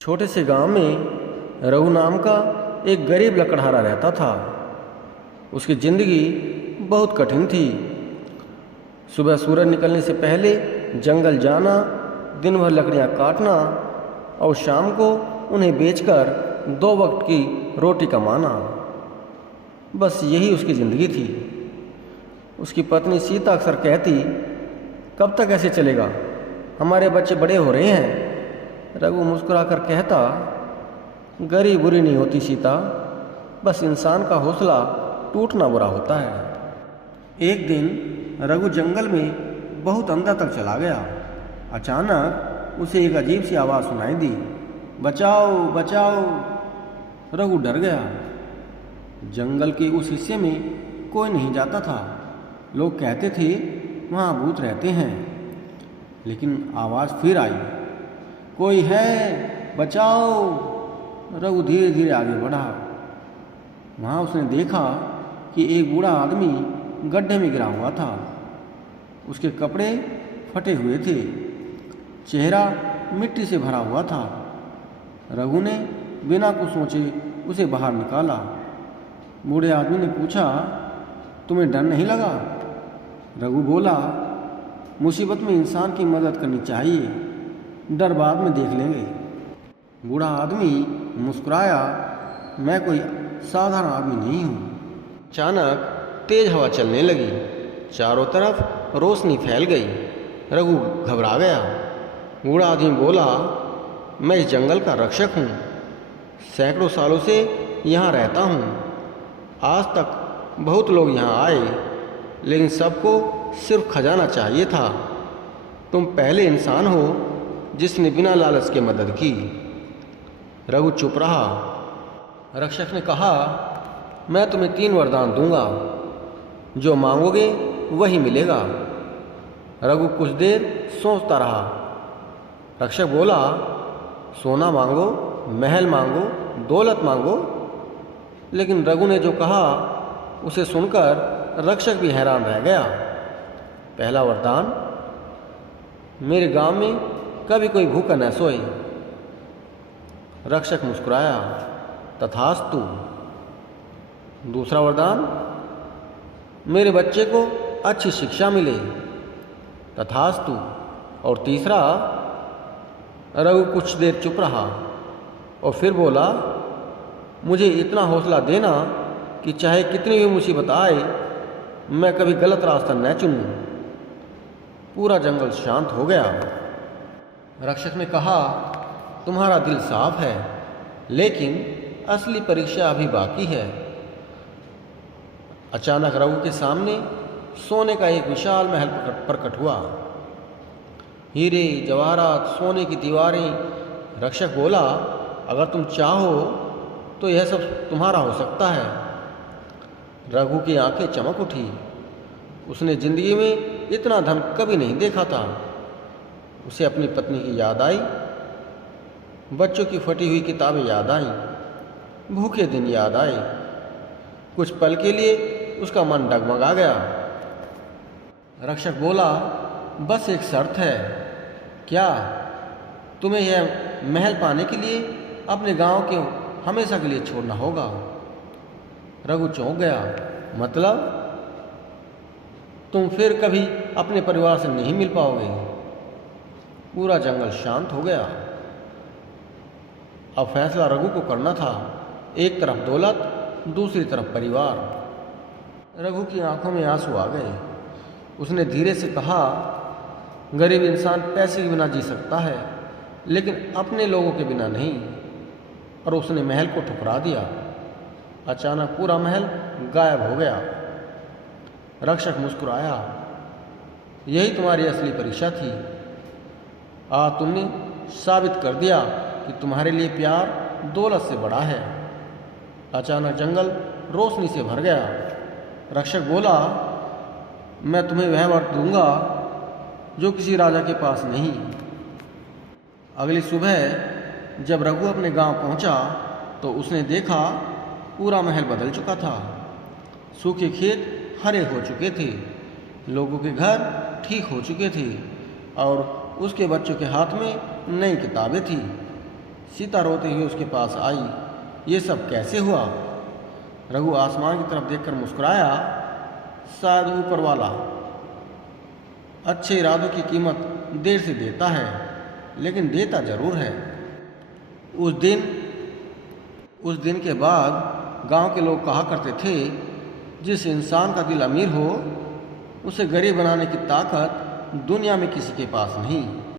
छोटे से गांव में रघु नाम का एक गरीब लकड़हारा रहता था। उसकी ज़िंदगी बहुत कठिन थी। सुबह सूरज निकलने से पहले जंगल जाना, दिन भर लकड़ियां काटना और शाम को उन्हें बेचकर 2 वक्त की रोटी कमाना। बस यही उसकी ज़िंदगी थी। उसकी पत्नी सीता अक्सर कहती, कब तक ऐसे चलेगा, हमारे बच्चे बड़े हो रहे हैं। रघु मुस्कुराकर कहता, गरीबी बुरी नहीं होती सीता, बस इंसान का हौसला टूटना बुरा होता है। एक दिन रघु जंगल में बहुत अंदर तक चला गया। अचानक उसे एक अजीब सी आवाज़ सुनाई दी, बचाओ बचाओ। रघु डर गया। जंगल के उस हिस्से में कोई नहीं जाता था। लोग कहते थे वहाँ भूत रहते हैं, लेकिन आवाज़ फिर आई, कोई है, बचाओ। रघु धीरे धीरे आगे बढ़ा। वहाँ उसने देखा कि एक बूढ़ा आदमी गड्ढे में गिरा हुआ था। उसके कपड़े फटे हुए थे, चेहरा मिट्टी से भरा हुआ था। रघु ने बिना कुछ सोचे उसे बाहर निकाला। बूढ़े आदमी ने पूछा, तुम्हें डर नहीं लगा? रघु बोला, मुसीबत में इंसान की मदद करनी चाहिए, डर बाद में देख लेंगे। बूढ़ा आदमी मुस्कुराया, मैं कोई साधारण आदमी नहीं हूँ। अचानक तेज हवा चलने लगी, चारों तरफ रोशनी फैल गई। रघु घबरा गया। बूढ़ा आदमी बोला, मैं इस जंगल का रक्षक हूँ, सैकड़ों सालों से यहाँ रहता हूँ। आज तक बहुत लोग यहाँ आए, लेकिन सबको सिर्फ खजाना चाहिए था। तुम पहले इंसान हो जिसने बिना लालच के मदद की। रघु चुप रहा। रक्षक ने कहा, मैं तुम्हें 3 वरदान दूंगा, जो मांगोगे वही मिलेगा। रघु कुछ देर सोचता रहा। रक्षक बोला, सोना मांगो, महल मांगो, दौलत मांगो। लेकिन रघु ने जो कहा उसे सुनकर रक्षक भी हैरान रह गया। पहला वरदान, मेरे गांव में कभी कोई भूखा न सोए। रक्षक मुस्कुराया, तथास्तु। दूसरा वरदान, मेरे बच्चे को अच्छी शिक्षा मिले। तथास्तु। और तीसरा, रघु कुछ देर चुप रहा और फिर बोला, मुझे इतना हौसला देना कि चाहे कितनी भी मुसीबत आए, मैं कभी गलत रास्ता न चुनूं। पूरा जंगल शांत हो गया। रक्षक ने कहा, तुम्हारा दिल साफ है, लेकिन असली परीक्षा अभी बाकी है। अचानक रघु के सामने सोने का एक विशाल महल प्रकट हुआ। हीरे जवाहरात, सोने की दीवारें। रक्षक बोला, अगर तुम चाहो तो यह सब तुम्हारा हो सकता है। रघु की आंखें चमक उठी। उसने जिंदगी में इतना धन कभी नहीं देखा था। उसे अपनी पत्नी की याद आई, बच्चों की फटी हुई किताबें याद आईं, भूखे दिन याद आए। कुछ पल के लिए उसका मन डगमगा गया। रक्षक बोला, बस एक शर्त है। क्या? तुम्हें यह महल पाने के लिए अपने गांव को हमेशा के लिए छोड़ना होगा। रघु चौंक गया, मतलब तुम फिर कभी अपने परिवार से नहीं मिल पाओगे। पूरा जंगल शांत हो गया। अब फैसला रघु को करना था, एक तरफ दौलत, दूसरी तरफ परिवार। रघु की आंखों में आंसू आ गए। उसने धीरे से कहा, गरीब इंसान पैसे के बिना जी सकता है, लेकिन अपने लोगों के बिना नहीं। और उसने महल को ठुकरा दिया। अचानक पूरा महल गायब हो गया। रक्षक मुस्कुराया, यही तुम्हारी असली परीक्षा थी। आज तुमने साबित कर दिया कि तुम्हारे लिए प्यार दौलत से बड़ा है। अचानक जंगल रोशनी से भर गया। रक्षक बोला, मैं तुम्हें वह वर दूंगा जो किसी राजा के पास नहीं। अगली सुबह जब रघु अपने गांव पहुंचा तो उसने देखा पूरा महल बदल चुका था। सूखे खेत हरे हो चुके थे, लोगों के घर ठीक हो चुके थे और उसके बच्चों के हाथ में नई किताबें थी। सीता रोते हुए उसके पास आई। ये सब कैसे हुआ? रघु आसमान की तरफ देखकर मुस्कुराया। शायद ऊपर वाला अच्छे इरादों की कीमत देर से देता है, लेकिन देता जरूर है। उस दिन के बाद गांव के लोग कहा करते थे, जिस इंसान का दिल अमीर हो उसे गरीब बनाने की ताकत दुनिया में किसी के पास नहीं।